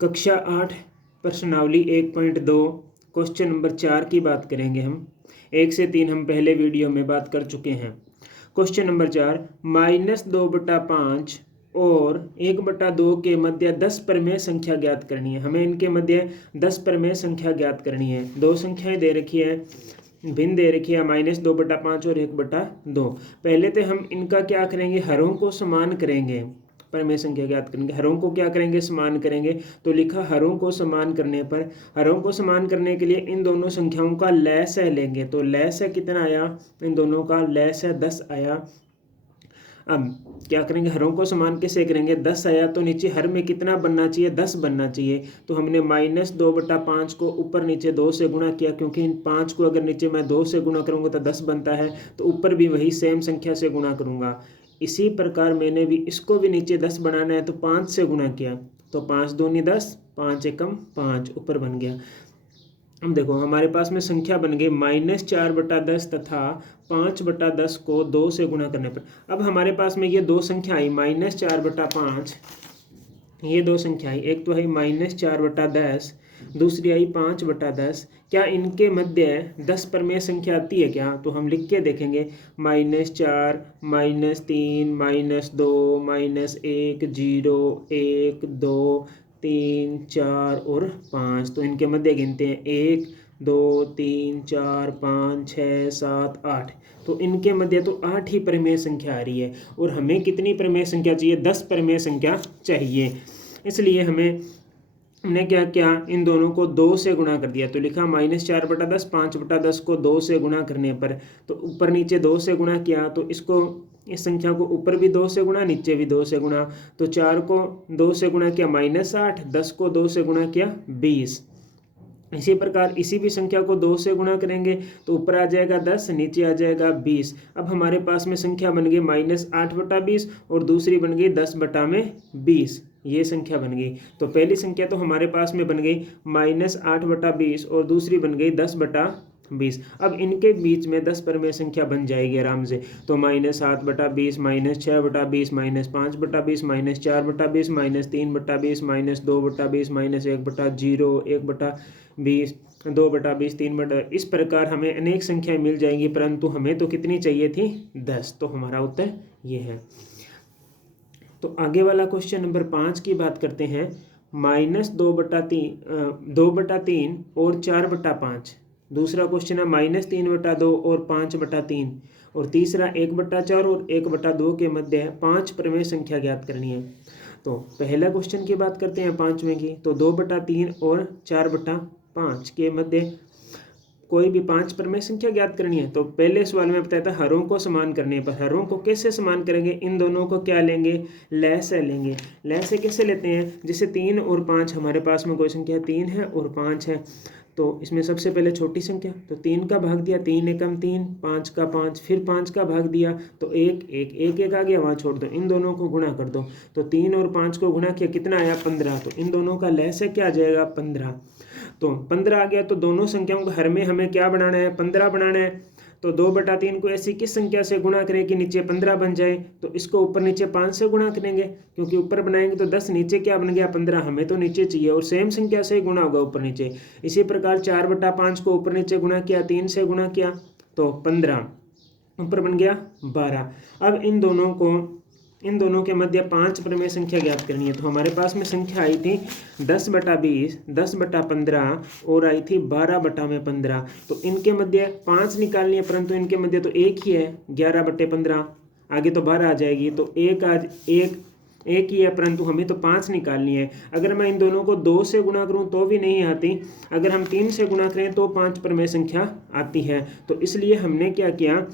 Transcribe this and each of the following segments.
कक्षा 8 प्रश्नावली 1.2 question number 4 की बात करेंगे हम। 1 से 3 हम पहले वीडियो में बात कर चुके हैं। क्वेश्चन नंबर 4, -2/5 और 1/2 के मध्य 10 प्रमेय संख्या ज्ञात करनी है। हमें इनके मध्य 10 प्रमेय संख्या ज्ञात करनी है। दो संख्याएं दे रखी है, भिन्न दे रखी है, -2/5 और 1/2। पहले तो हम इनका क्या करेंगे, हरों को समान करेंगे। प्रमेय संख्या ज्ञात करेंगे, हरों को क्या करेंगे, समान करेंगे। तो लिखा हरों को समान करने पर, हरों को समान करने के लिए इन दोनों संख्याओं का लसाअ लेंगे। तो लसाअ कितना आया, इन दोनों का लसाअ 10 आया। अब क्या करेंगे, हरों को समान कैसे करेंगे, 10 आया तो नीचे हर में कितना बनना चाहिए, 10 बनना चाहिए। तो हमने -2/5 को ऊपर नीचे 2 से गुणा किया, क्योंकि इन 5 को अगर नीचे मैं 2 से गुणा करूंगा तो 10 बनता है। तो ऊपर भी वही सेम संख्या से गुणा करूंगा। इसी प्रकार मैंने भी इसको भी नीचे 10 बनाना है, तो 5 से गुणा किया, तो 5 दूनी 10, 5 एकम 5 ऊपर बन गया। अब देखो हमारे पास में संख्या बन गई -4/10 तथा 5/10 को 2 से गुणा करने पर। अब हमारे पास में ये दो संख्या आई -4/5, ये दो संख्या आई, एक तो आई -4/10, दूसरी आई 5/10। क्या इनके मध्य 10 प्रमेय संख्या आती है क्या, तो हम लिख के देखेंगे -4, -3, -2, -1, 0, 1, 2, 3, 4 और 5। तो इनके मध्य गिनते हैं 1, 2, 3, 4, 5, 6, 7, 8। तो इनके मध्य तो 8 ही प्रमेय संख्या आ रही है, और हमें कितनी प्रमेय संख्या चाहिए, 10 प्रमेय संख्या चाहिए। इसलिए हमने क्या किया, इन दोनों को 2 से गुणा कर दिया। तो लिखा -4/10, 5/10 को 2 से गुणा करने पर, तो ऊपर नीचे 2 से गुणा किया, तो इसको, इस संख्या को ऊपर भी 2 से गुणा, नीचे भी 2 से गुणा। तो 4 को 2 से गुणा किया -8, 10 को 2 से गुणा किया 20। इसी प्रकार इसी भी संख्या को 2 से गुणा करेंगे तो ऊपर आ जाएगा 10, नीचे आ जाएगा 20। अब हमारे पास में संख्या बन गई -8/20 और दूसरी बन गई 10/20। ये संख्या बन गई। तो पहली संख्या तो हमारे पास में बन गई -8/20 और दूसरी बन गई 10/20। अब इनके बीच में 10 प्रमेय संख्या बन जाएगी आराम से। तो -7/20, -6/20, -5/20, -4/20, -3/20, -2/20, -1/0, 1/20, 2/20, 3/20। इस प्रकार हमें अनेक संख्याएं मिल जाएंगी, परंतु हमें तो कितनी चाहिए थी, 10। तो हमारा उत्तर ये है। तो आगे वाला क्वेश्चन नंबर 5 की बात करते हैं। -2/3 और 4/5। दूसरा क्वेश्चन है -3/2 और 5/3। और तीसरा 1/4 और 1/2 के मध्य 5 प्रमेय संख्या ज्ञात करनी है। तो पहला क्वेश्चन की बात करते हैं 5वें की। तो 2/3 और 4/5 के मध्य कोई भी 5 प्रमेय संख्या ज्ञात करनी है। तो पहले सवाल में बताया था हरों को समान करने पर। हरों को कैसे समान करेंगे, इन दोनों को क्या लेंगे, लसाअ लेंगे। लसाअ कैसे लेते हैं, जैसे 3 और 5, हमारे पास में कोई संख्या 3 है और 5 है। तो इसमें सबसे पहले छोटी संख्या, तो 3 का भाग दिया, 3 एकम 3, 5 का 5, फिर 5 का भाग दिया तो 1 1 1 1 आ गया, वहाँ छोड़ दो। इन दोनों को गुणा कर दो, तो 3 और 5 को गुणा किया, कितना आया, 15। तो इन दोनों का लसाअ क्या आ जाएगा, 15। तो 15 आ गया। तो दोनों संख्याओं को हर में हमें क्या बनाना है, 15 बनाना है। तो 2/3 को ऐसी किस संख्या से गुणा करें कि नीचे 15 बन जाए, तो इसको ऊपर नीचे 5 से गुणा करेंगे, क्योंकि ऊपर बनाएंगे तो 10, नीचे क्या बन गया, 15। हमें तो नीचे चाहिए और सेम संख्या से ही गुणा होगा ऊपर नीचे। इसी प्रकार 4/5 को ऊपर नीचे गुणा किया, 3 से गुणा किया तो 15, ऊपर बन गया 12। अब इन दोनों के मध्य 5 प्रमेय संख्या ज्ञात करनी है। तो हमारे पास में संख्या आई थी 10/20, 10/15 और आई थी 12/15। तो इनके मध्य 5 निकालनी है, परंतु इनके मध्य तो एक ही है, 11/15। आगे तो 12 आ जाएगी, तो एक ही है, परंतु हमें तो 5 निकालनी है। अगर मैं इन दोनों को 2 से गुणा करूं तो भी नहीं आती, अगर हम 3 से गुणा करें तो 5 प्रमेय संख्या आती है। तो इसलिए हमने क्या किया,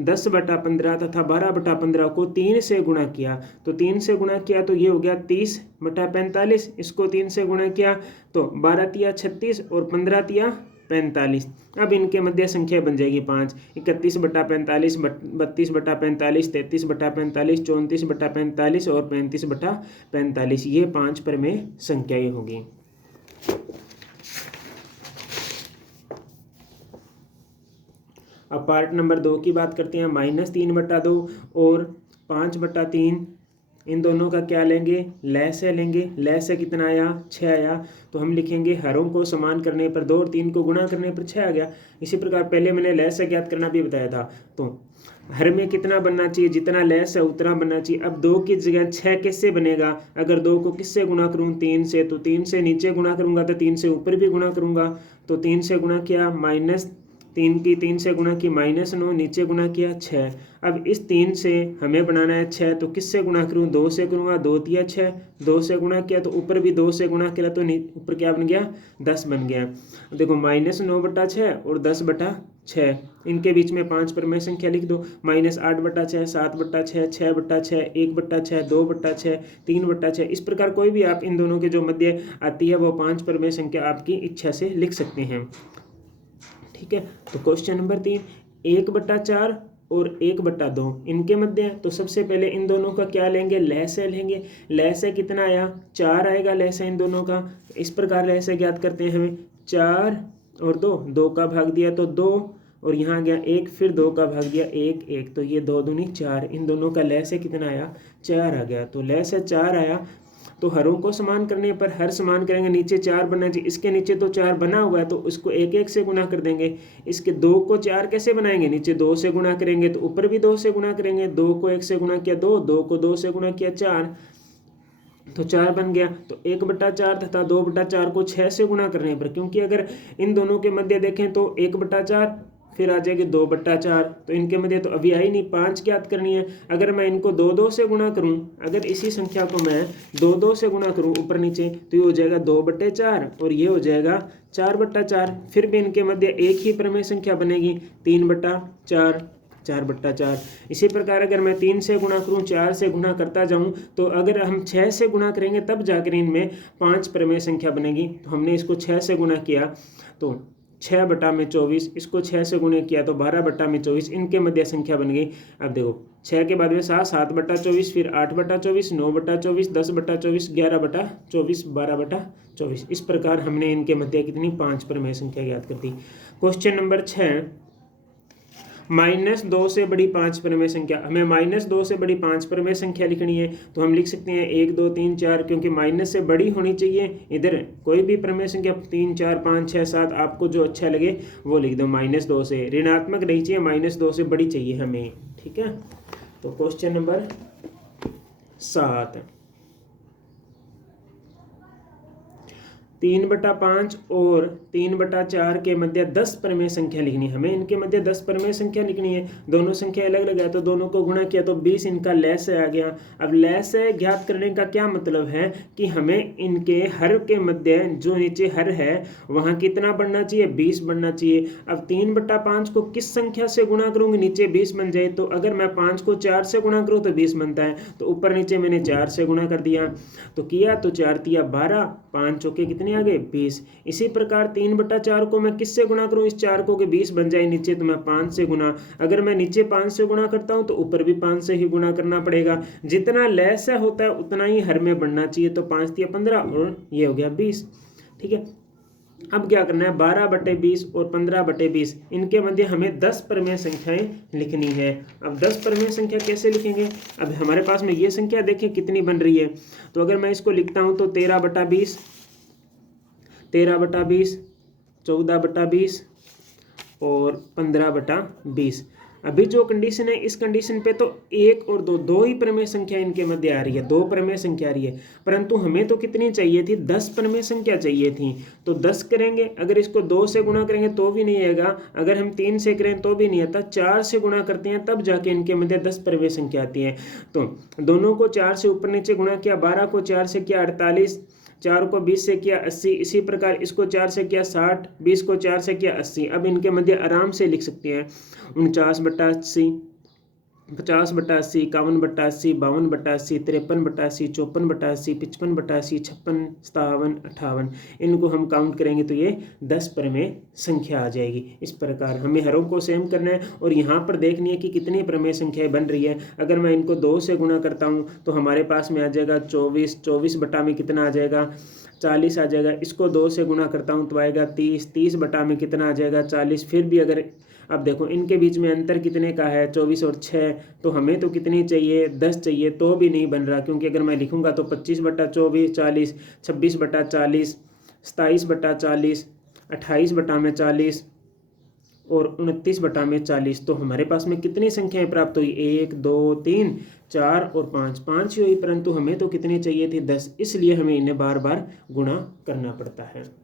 10/15 तथा 12/15 को 3 से गुणा किया। तो 3 से गुणा किया तो ये हो गया 30/45। इसको 3 से गुणा किया तो 12 तिया 36 और 15 तिया 45। अब इनके मध्य संख्या बन जाएगी 5। 31/45, 32/45, 33/45, 34/45 और 35/45। ये 5 प्रमेय संख्याएं होगी। अब पार्ट नंबर 2 की बात करते हैं। -3/2 और 5/3 इन दोनों का क्या लेंगे, लय से लेंगे। लय से कितना आया, 6 आया। तो हम लिखेंगे हरों को समान करने पर 2 और 3 को गुणा करने पर 6 आ गया। इसी प्रकार पहले मैंने लय से ज्ञात करना भी बताया था। तो हर में कितना बनना चाहिए, जितना लैस है उतना बनना चाहिए। अब 2 की जगह 6 किससे बनेगा, अगर 2 को किससे गुणा करूँ, 3 से, तो 3 से नीचे गुणा करूंगा तो 3 से ऊपर भी गुणा करूंगा। तो 3 से गुणा किया -3 की 3 से गुणा की -9, नीचे गुणा किया 6। अब इस 3 से हमें बनाना है 6, तो किससे गुणा करूँ, 2 से करूँगा, 2 तिया 6, 2 से गुणा किया तो ऊपर भी 2 से गुणा किया तो ऊपर क्या बन गया, 10 बन गया। देखो -9/6 और 10/6, इनके बीच में 5 पर मैं संख्या लिख दो। -8/6, 7/6, 6/6, 1/6, 2/6, 3/6। इस प्रकार कोई भी आप इन दोनों के जो मध्य आती है वो 5 पर में संख्या आपकी इच्छा से लिख सकते हैं। ठीक है, तो क्वेश्चन नंबर 3, 1/4 और 1/2 इनके मध्य है। तो सबसे पहले इन दोनों का क्या लेंगे, लय से लेंगे। लय से कितना आया, 4 आएगा लय से इन दोनों का। इस प्रकार लय से ज्ञात करते हैं हमें, 4 और 2 का भाग दिया तो 2, और यहाँ आ गया 1, फिर 2 का भाग दिया 1, 1, तो ये 2 दूनी 4। इन दोनों का लय से कितना आया, 4 आ गया। तो लय से 4 आया। तो हरों को समान करने पर हर समान करेंगे, नीचे 4 बनना चाहिए, इसके नीचे तो 4 बना हुआ है तो उसको 1 1 से गुना कर देंगे। इसके 2 को 4 कैसे बनाएंगे, नीचे 2 से गुणा करेंगे तो ऊपर भी 2 से गुणा करेंगे। 2 को 1 से गुणा किया 2, 2 को 2 से गुणा किया 4, तो 4 बन गया। तो 1/4 तथा 2/4 को 6 से गुणा करने पर, क्योंकि अगर इन दोनों के मध्य देखें तो 1/4 फिर आ जाएगी 2/4, तो इनके मध्य तो अभी आई नहीं, 5 ज्ञात करनी है। अगर मैं इनको 2 से गुणा करूं, अगर इसी संख्या को मैं 2 से गुणा करूं ऊपर नीचे, तो ये हो जाएगा 2/4 और ये हो जाएगा 4/4। फिर भी इनके मध्य एक ही प्रमेय संख्या बनेगी, 3/4, 4/4। इसी प्रकार अगर मैं 3 से गुणा करूं, 4 से गुणा करता जाऊं, तो अगर हम 6 से गुणा करेंगे तब जाकर इनमें 5 प्रमेय संख्या बनेगी। तो हमने इसको 6 से गुणा किया तो 6/24, इसको 6 से गुणा किया तो 12/24, इनके मध्य संख्या बन गई। अब देखो 6 के बाद में 7, 7/24, फिर 8/24, 9/24, 10/24, 11/24, 12/24। इस प्रकार हमने इनके मध्य कितनी 5 प्रमेय संख्या ज्ञात कर दी। क्वेश्चन नंबर 6, -2 से बड़ी 5 प्रमेय संख्या। हमें -2 से बड़ी 5 प्रमेय संख्या लिखनी है, तो हम लिख सकते हैं 1 2 3 4, क्योंकि माइनस से बड़ी होनी चाहिए। इधर कोई भी प्रमेय संख्या 3 4 5 6 7 आपको जो अच्छा लगे वो लिख दो। -2 से ऋणात्मक नहीं चाहिए, -2 से बड़ी चाहिए हमें। ठीक है, तो क्वेश्चन नंबर 7, 3/5 और 3/4 के मध्य 10 प्रमेय संख्या लिखनी है। हमें इनके मध्य 10 प्रमेय संख्या लिखनी है। दोनों संख्या अलग अलग है तो दोनों को गुणा किया तो 20 इनका लय से आ गया। अब लय से ज्ञात करने का क्या मतलब है कि हमें इनके हर के मध्य जो नीचे हर है वहाँ कितना बढ़ना चाहिए, 20 बढ़ना चाहिए। अब 3/5 को किस संख्या से गुणा करूँगी, नीचे 20 बन जाए। तो अगर मैं 5 को 4 से गुणा करूँ तो 20 बनता है, तो ऊपर नीचे मैंने 4 से गुणा कर दिया। तो किया तो 4 तिया 12, 5 चौके कितने आ गए, 20। इसी प्रकार 3/4 को मैं किससे गुणा करूं, इस 4 को के 20 बन जाए नीचे, तो मैं 5 से गुणा। अगर मैं नीचे 5 से गुणा करता हूं तो ऊपर भी 5 से ही गुणा करना पड़ेगा। जितना लय से होता है उतना ही हर में बढ़ना चाहिए। तो 5 तिया 15 और ये हो गया 20। ठीक है, अब क्या करना है, 12/20 और 15/20 इनके मध्य हमें 10 प्रमेय संख्याएं लिखनी है। अब 10 प्रमेय संख्या कैसे लिखेंगे, अब हमारे पास में ये संख्या देखिए कितनी बन रही है। तो अगर मैं इसको लिखता हूं तो 13/20, 13/20, 14/20 और 15/20। अभी जो कंडीशन है इस कंडीशन पे तो 1 और 2 दो ही प्रमेय संख्या इनके मध्य आ रही है, 2 प्रमेय संख्या आ रही है। परंतु हमें तो कितनी चाहिए थी, 10 प्रमेय संख्या चाहिए थी। तो 10 करेंगे, अगर इसको 2 से गुणा करेंगे तो भी नहीं आएगा, अगर हम 3 से करें तो भी नहीं आता, 4 से गुणा करते हैं तब जाके इनके मध्य 10 प्रमेय संख्या आती है। तो दोनों को 4 से ऊपर नीचे गुणा किया, 12 को 4 से किया 48, 4 को 20 से किया 80, इसी प्रकार इसको 4 से किया 60, 20 को 4 से किया 80। अब इनके मध्य आराम से लिख सकते हैं 49/80, 50/80, 51/80, 52/80, 53/80, 54/80, 55/80, 56, 57, 58। इनको हम काउंट करेंगे तो ये 10 प्रमेय संख्या आ जाएगी। इस प्रकार हमें हरों को सेम करना है और यहाँ पर देखनी है कि कितनी प्रमेय संख्याएं बन रही है। अगर मैं इनको 2 से गुणा करता हूँ तो हमारे पास में आ जाएगा 24, 24 बटा में कितना आ जाएगा, 40 आ जाएगा। इसको 2 से गुणा करता हूँ तो आएगा 30, 30 बटा में कितना आ जाएगा, 40। फिर भी अगर अब देखो इनके बीच में अंतर कितने का है, 24 और 6, तो हमें तो कितनी चाहिए, 10 चाहिए, तो भी नहीं बन रहा, क्योंकि अगर मैं लिखूंगा तो 25/24 40, 26/40 27/40, 28/40 और 29/40। तो हमारे पास में कितनी संख्याएं प्राप्त हुई, 1 2 3 4 और 5, 5 ही हुई, परंतु हमें तो कितनी चाहिए थी, 10, इसलिए हमें इन्हें बार बार गुणा करना पड़ता है।